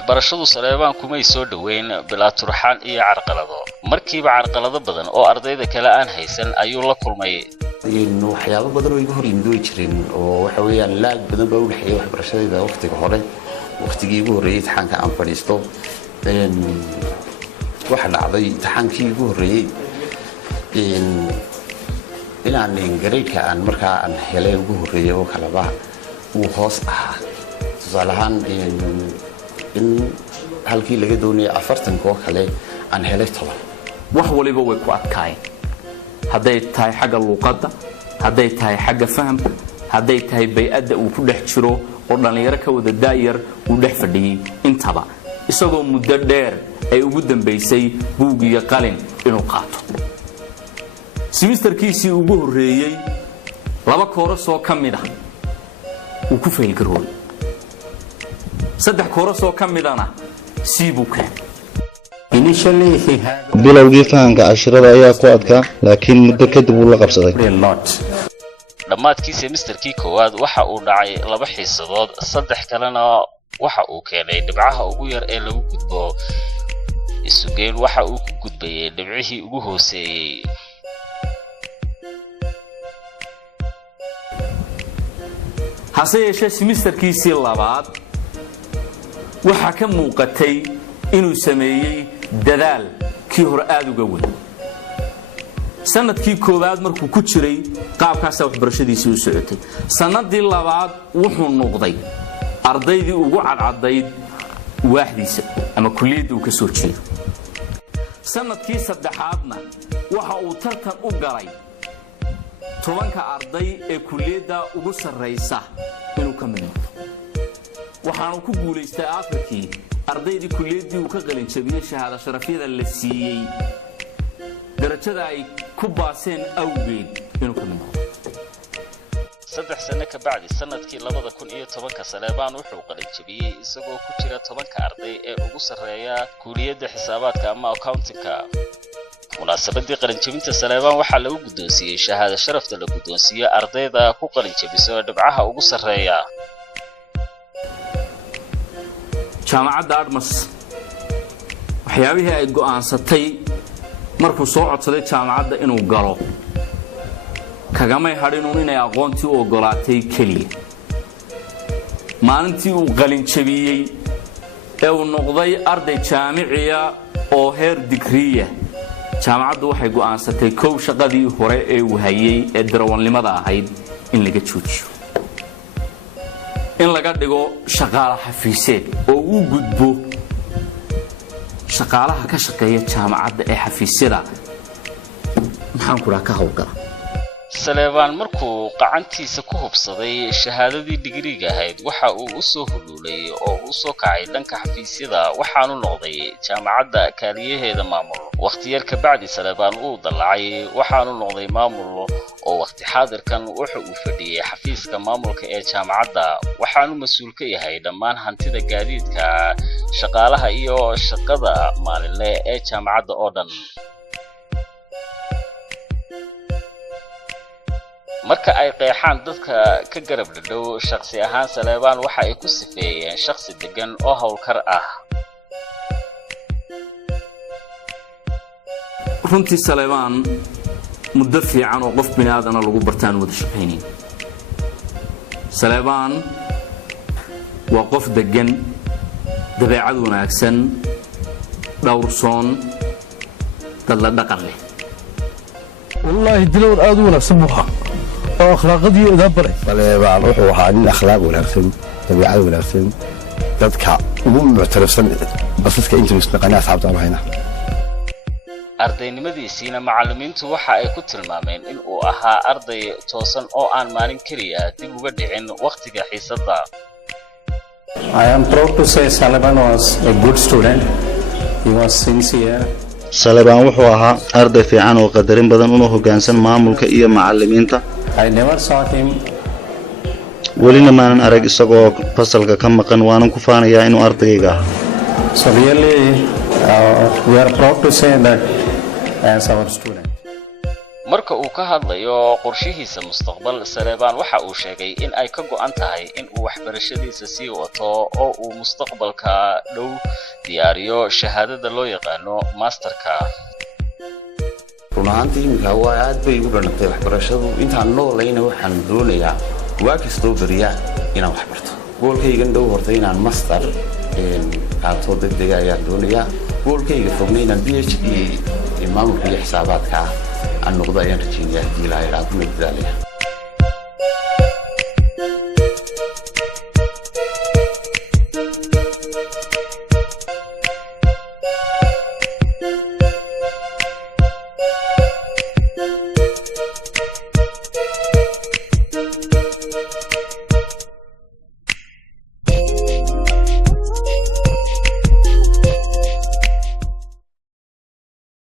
waxbarashadu Saleebaan kumay soo dhaweyn bilaa turxaan iyo carqalado markiiba carqalado badan oo ardayda kale aan haysan ayuu la kulmay waxyaabo badan oo igu hor yimid way jireen oo waxa weeyaan laag badan baa u dhaxeeyay waxbarashada waqtiga hore waqtigii ugu horeeyay imtixaanka aan fadhiisto waxa dhacday imtixaankii ugu horeeyay inaan grade-ka aan markaa aan helay ugu horeeyay oo kala baa uu hoos ahaa tusaalahaan in halkii laga doonayay 40 koo kale aan helay 10 wax waliba way ku adkaayeen hadday tahay xagga luqadda hadday tahay xagga fahamka hadday tahay bay'adda uu ku dhex jiro oo dhalinyaro ka wada daayar uu dhex fadhiyay intaba isagoo muddo dheer ay ugu dambeysay buug iyo qalin inuu qaato semesterkiisii ugu horeeyay laba kooras oo kamid ah uu ku fail garoobay saddex kooras oo kamidana siibuu keenay bilowgii fahamka casharada ayaa ku adkaa laakiin muddo kadib uu la qabsaday dhammaadkii semesterkii koowaad waxa uu dhacay 2 xiisadood saddex kalena waxa uu keenay dhibcaha ugu yar ee lagu gudbo isugeen waxa uu ku gudbayay dhibcihii ugu hooseeyay hase yeeshee semesterkiisii labaad waxa ka muuqatay inuu sameeyay dadaal kii hore aad uga weyn sanadkii koowaad markuu ku jiray qaabkaas waxbarashadiisii u socotay sanadii labaad wuxuu noqday ardaydii ugu cadcadayd waaxdiisa ama kulliyadda uu ka soo jeedo sanadkii saddexaadna waxa uu tartan u galay 10 arday ee kulliyadda ugu sarreysa inuu ka mid noqdo waxaanu ku guuleystay Afrikii ardaydii kulliyadii uu ka qalin jabiyay shahaado sharafyada la siiyay darajada ay ku baaseen awgeed inuu ka mid noqdo 3 sano ka bacdi sanadkii 2010 Saleebaan wuxuu qalin jabiyay isagoo ku jira 10 arday ee ugu sarreeya kulliyadda xisaabaadka ama accounting-ka munaasabadii qalin jabinta Saleebaan waxa lagu guddoonsiiyay shahaado sharafta la guddoonsiiyay ardayda ku qalin jabisay dhibcaha ugu sarreeya jaamacadda Admas waxyaabihii ay go'aansatay markuu soo codsaday jaamacadda inuu galo kagamay hadhinuun inay aqoontii u ogolaatay kaliya maalintii uu qalin jabiyay ee uu noqday arday jaamiciya oo heer digriya jaamacaddu waxay go'aansatay koow shaqadii hore ee uu hayay ee darawalnimada ahayd in laga joojiyo in laga dhigo shaqaale xafiiseed oo uu gudbo shaqaalaha ka shaqeeya jaamacadda ee xafiisyada maxaan ku ka hawlgala Saleebaan markuu qacantiisa ku hubsaday shahaadadii digriga ahayd waxa uu u soo huluulay oo uu soo kacay dhanka xafiisyada waxaanu noqday jaamacadda kaaliyaheeda maamul waqti yar ka bacdi Saleebaan uu dalacay waxaanu noqday maamul oo waqti xaadirkan wuxuu u fadhiyay xafiiska maamulka ee jaamacadda waxaanu mas'uul ka yahay dhammaan hantida gaadiidka shaqaalaha iyo shaqada maalinle ee jaamacadda oo dhan marka ay qeexaan dadka ka garab dhadhow shakhsi ahaan Saleebaan waxa ay ku sifeeyeen shakhsi degan oo hawlkar ah runtii Saleebaan muddo fiican oo qof bini'aadana lagu bartaan wada shaqeynay Saleebaan waa qof degan dabeecad wanaagsan dhowrsoon dad la dhaqan leh wallahi dilowr aad u wanaagsan buuxa oo akhlaaqadii idaan baray Saleebaan wuxuu ahaa nin akhlaaq wanaagsan dabeecad wanaagsan dadka ugu muctarafsan basaska interest naqana asxaabta ahayna ardaynimadiisina macallimiintu waxa ay ku tilmaameen in uu ahaa arday toosan oo aan maalin kaliya dib uga dhicin waqtiga xiisadda I am proud to say Saleebaan was a good student. He was sincere. Saleebaan wuxuu ahaa arday fiican oo qadarin badan una hoggaansan maamulka iyo macallimiinta I never saw him walina maanan arag isagoo fasalka ka maqan waanan ku faanayaa inuu ardayga ah so really we are proud to say that as our student marka uu ka hadlayo qorshihiisa mustaqbal Saleebaan waxa uu sheegay in ay ka go'an tahay in uu waxbarashadiisa sii wato oo uu mustaqbalka dhow diyaariyo shahaadada loo yaqaano masterka runaantii imika waa aad bay ugu dhanantay waxbarashadu intaan noolayna waxaan doonayaa waa kastoo bariya inaan wax barto goolkaygan dhow hortay inaan master qaato degdeg ayaan doonayaa goolkayga fogna inaan PhD maamulka iyo xisaabaadka aan noqdo ayaan rajaynayaa haddii la yiraahdo